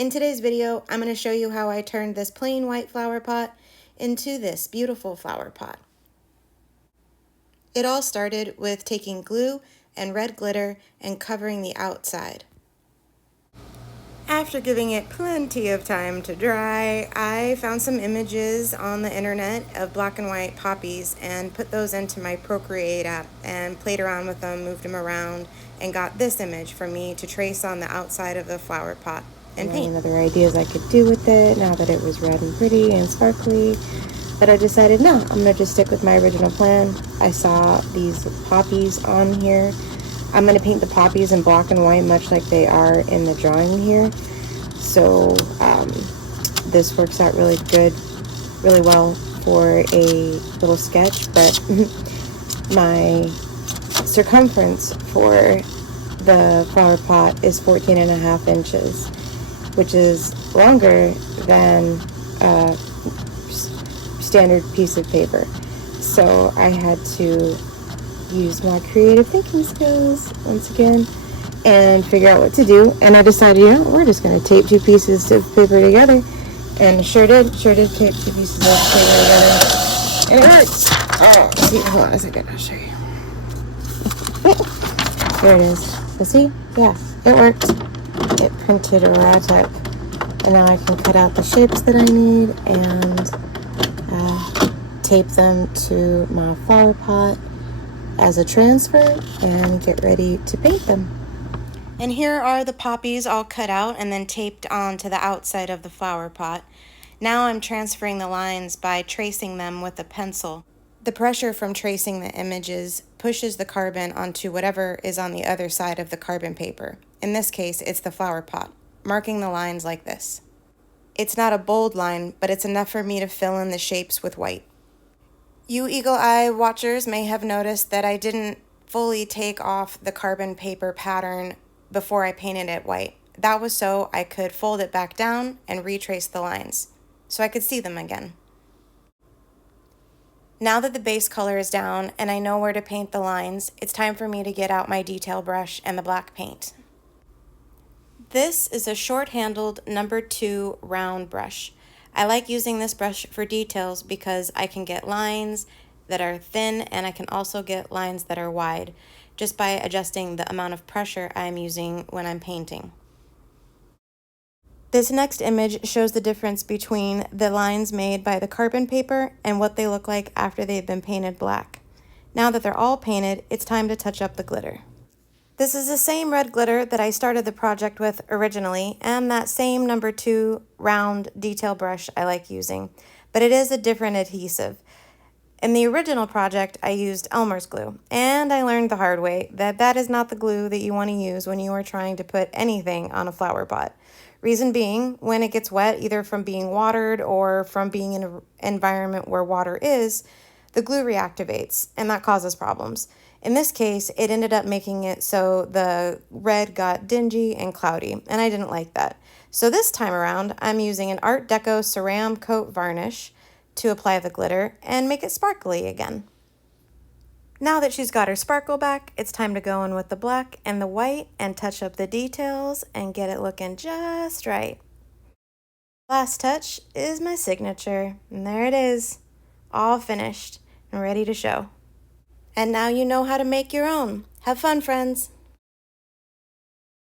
In today's video, I'm going to show you how I turned this plain white flower pot into this beautiful flower pot. It all started with taking glue and red glitter and covering the outside. After giving it plenty of time to dry, I found some images on the internet of black and white poppies and put those into my Procreate app and played around with them, moved them around, and got this image for me to trace on the outside of the flower pot and paint. Other ideas I could do with it now that it was red and pretty and sparkly, but I decided no, I'm gonna just stick with my original plan. I saw these poppies on here. I'm going to paint the poppies in black and white much like they are in the drawing here. So this works out really good, really well for a little sketch, but my circumference for the flower pot is 14.5 inches, which is longer than a standard piece of paper. So I had to use my creative thinking skills once again and figure out what to do. And I decided, we're just going to tape two pieces of paper together. And sure did tape two pieces of paper together. And it works. Oh, see, hold on a second, I'll show you. Here it is. So see? Yeah, it worked. It printed a type. And now I can cut out the shapes that I need and tape them to my flower pot as a transfer and get ready to paint them. And here are the poppies all cut out and then taped onto the outside of the flower pot. Now I'm transferring the lines by tracing them with a pencil. The pressure from tracing the images pushes the carbon onto whatever is on the other side of the carbon paper. In this case, it's the flower pot, marking the lines like this. It's not a bold line, but it's enough for me to fill in the shapes with white. You eagle eye watchers may have noticed that I didn't fully take off the carbon paper pattern before I painted it white. That was so I could fold it back down and retrace the lines, so I could see them again. Now that the base color is down and I know where to paint the lines, it's time for me to get out my detail brush and the black paint. This is a short-handled number 2 round brush. I like using this brush for details because I can get lines that are thin and I can also get lines that are wide just by adjusting the amount of pressure I'm using when I'm painting. This next image shows the difference between the lines made by the carbon paper and what they look like after they've been painted black. Now that they're all painted, it's time to touch up the glitter. This is the same red glitter that I started the project with originally, and that same number 2 round detail brush I like using, but it is a different adhesive. In the original project, I used Elmer's glue, and I learned the hard way that that is not the glue that you want to use when you are trying to put anything on a flower pot. Reason being, when it gets wet, either from being watered or from being in an environment where water is, the glue reactivates, and that causes problems. In this case, it ended up making it so the red got dingy and cloudy, and I didn't like that. So this time around, I'm using an Art Deco Ceram Coat Varnish to apply the glitter and make it sparkly again. Now that she's got her sparkle back, it's time to go in with the black and the white and touch up the details and get it looking just right. Last touch is my signature, and there it is, all finished and ready to show. And now you know how to make your own. Have fun, friends!